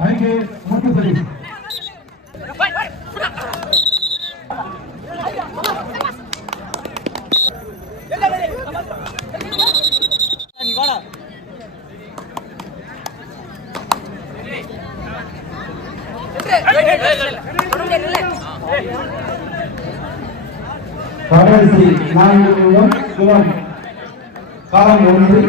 அறிக்கை முத்துப்பதி கடைசி நான்கு காலம் ஒன்று.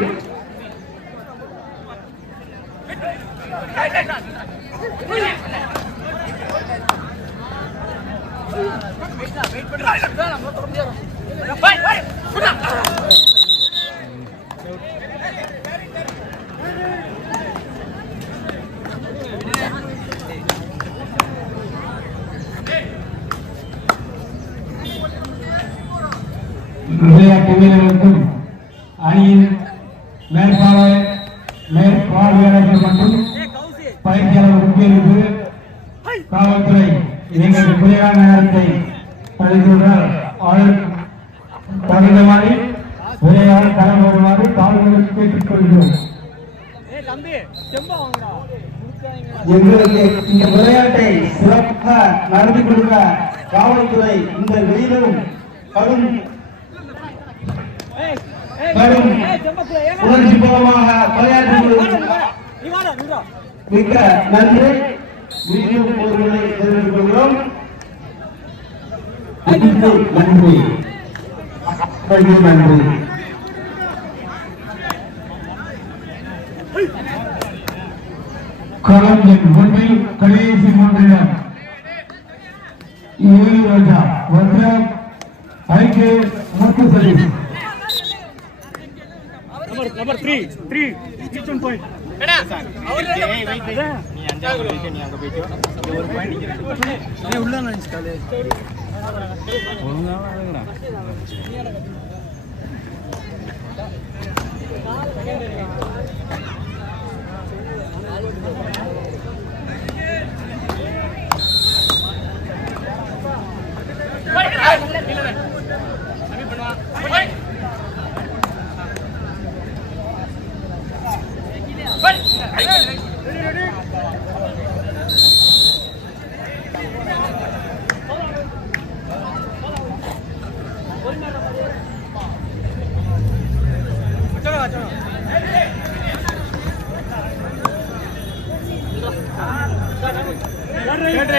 விளையாட்டு வீரர்களுக்கும் அணியின் மேற்பார்வை மேற்பார்வையாளர்கள் மற்றும் பயிற்சியாளர் முக்கியருக்கு காவல்துறை எங்களுக்கு குறைவான நேரத்தை அளித்துள்ளார் ஆளுநர் தகுந்தமாறு விளையாட களம் வருமாறு காவல்துறை கேட்டுக் கொள்கிறோம் எங்களுக்கு இந்த விளையாட்டை சிறப்பாக நடத்தி கொடுக்க காவல்துறை இந்த வெளியிலும் கடும் கடும் உணர்ச்சி மூலமாக விளையாட்டு மிக்க நன்றி. மீண்டும் தெரிவித்துக் கொள்கிறோம். நன்றி நன்றி நன்றி நன்றி களம் எண் ஒன்றில் கடைசி மூன்றிடம் ஏழு ரோஜா Number three, three, each one. ஒழுங்காக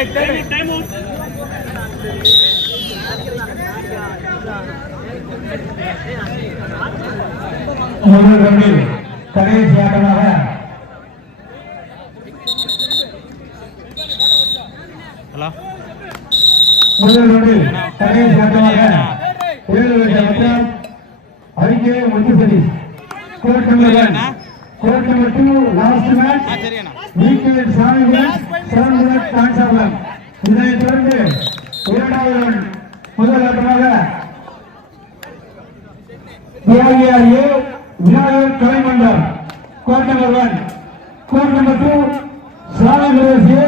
right, third right, time out. முதல் ரன்னில் கடைசி ஆட்டமாக முதல் ரன்னில் கடைசி ஆட்டமாக ரோஜா வஜ்ரம் அறிக்கை முத்துப்பதி court number one court number two last match weekend seven minutes சிறந்த மினிட் இதனைத் தொடர்ந்து இரண்டாவது ரன் முதல் ஆட்டமாக தியாகியார் ஏ Vinayagar கலைமண்டலம் court number one court number two சாலை ஏ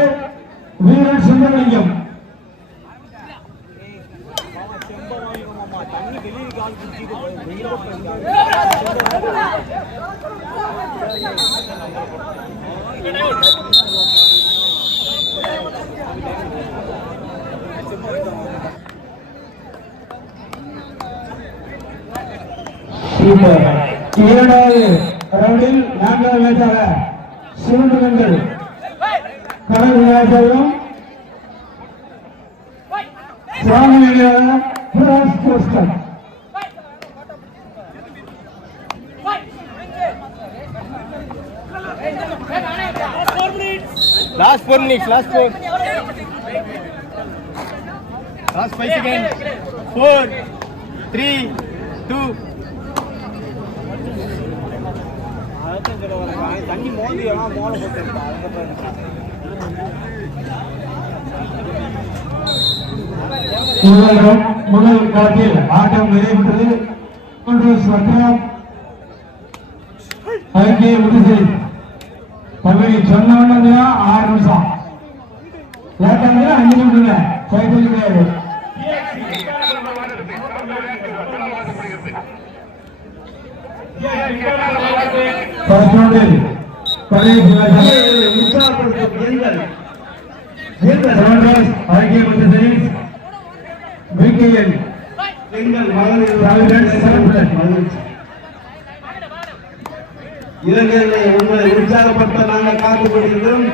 வீரன் சுந்தரலிங்கம். சூப்பர் இரண்டாவது ரவுண்டில் நான்காவது மேட்சாக சிவந்தகங்கள் கடல் விளையாட்டம் சுவாமியாக பிராஸ் poster Last four minutes, last four. Last five seconds. Four, three, two. தண்ணி மோதி மோளை போட்டு முதல் round, முதல் களத்தில் ஆட்டம் நிறைவுற்றது. அறிக்கையை முடிச்சு தம்பி சொன்ன உடனே ஆறு நிமிஷம். லேட்டாங்க அஞ்சு நிமிஷம் சைக்கிள் கிடையாது. பத்தொன்று கடைசி மேட்சாக உற்சாகப்படுத்த சர்வீஸ் விகேஎன் எங்கள் மகளிர் இளைஞர்களை உங்களை உற்சாகப்படுத்த நாங்கள் காத்துக் கொண்டிருக்கிறோம்.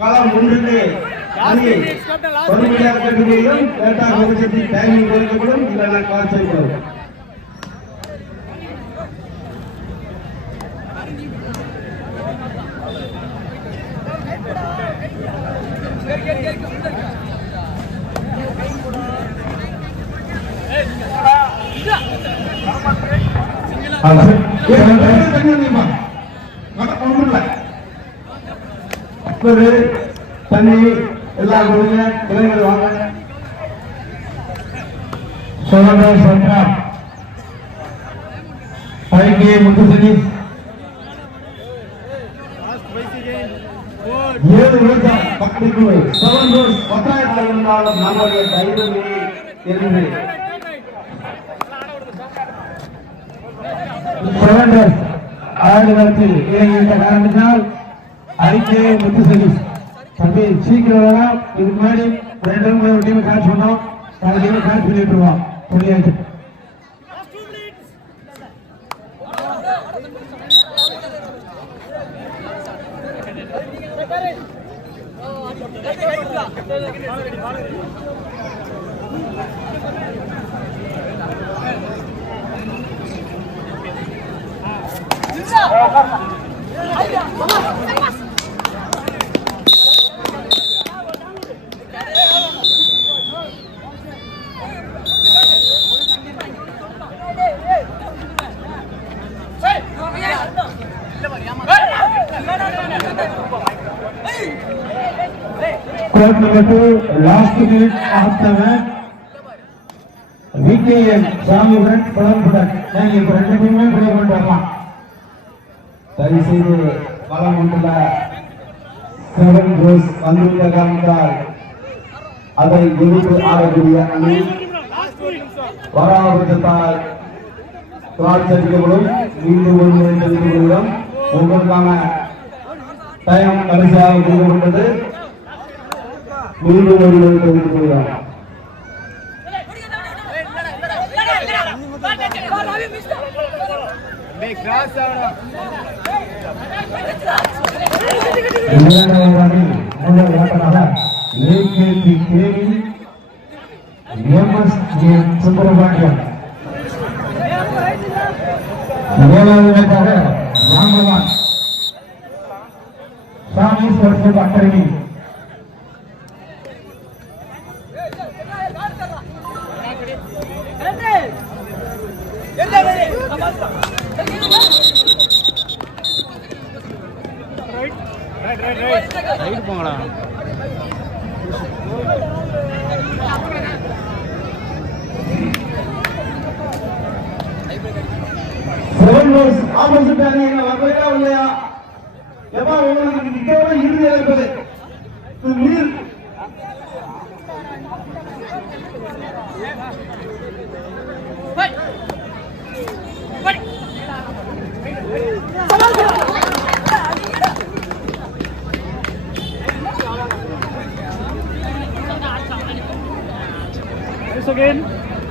களம் ஒன்றுக்கு பொறுமையாக கட்டுமையிலும் கேட்டால் டைமிங் கொடுக்கப்படும். இல்லைன்னா கால் செய்யப்படும் தண்ணி எல்லாம் கொடுங்க. இளைஞர்கள் வாங்க. சவன்ராஜ் சந்திரம் அறிக்கை மற்றும் சர்வீஸ் ஏழு நிமிஷம் பக்கத்துக்கு செவன் டோஸ் பத்தாயிரத்தில் இருந்தாலும் நம்முடைய தைரியமே இருந்து சரண்டர் ஆயிரத்தில் இறங்கிவிட்ட காரணத்தினால் அறிக்கையை மற்றும் சர்வீஸ் தம்பி சீக்கிரம் வரலாம் இதுக்கு முன்னாடி ரெண்டு மூணு டீம் காட்சி பண்ணோம் நாலு டீம் காட்சி பண்ணிட்டு இருக்கோம் சொல்லியாச்சு Court number two, last minute of சாமியுடன் புலம்புடன் நாங்கள் இப்போ ரெண்டு பேருமே பிளே பண்ணிட்டு வரலாம் தயவு செய்து வளம் கொண்டுள்ள செவன் டோஸ் வந்துள்ள காரணத்தால் அதை எதிர்த்து ஆடக்கூடிய அணி வராபட்சத்தால் கிராஸ் மீண்டும் ஒரு முறை தெரிந்து கொள்கிறோம். உங்களுக்கான டைம் கடைசியாக கொடுக்கப்பட்டது மீண்டும் ஒரு முறை தெரிந்து சுப்பிரமணியம் ஏழாவது மேட்டாக ராமவான் சாமி ஸ்போர்ட்ஸ் அகாடமி செவன் போங்கடா ஆப்போசிட் அணி என்ன வரலையா இல்லையா? எப்பா உங்களுக்கு நிக்கவே இறுதி இருப்பது Once again.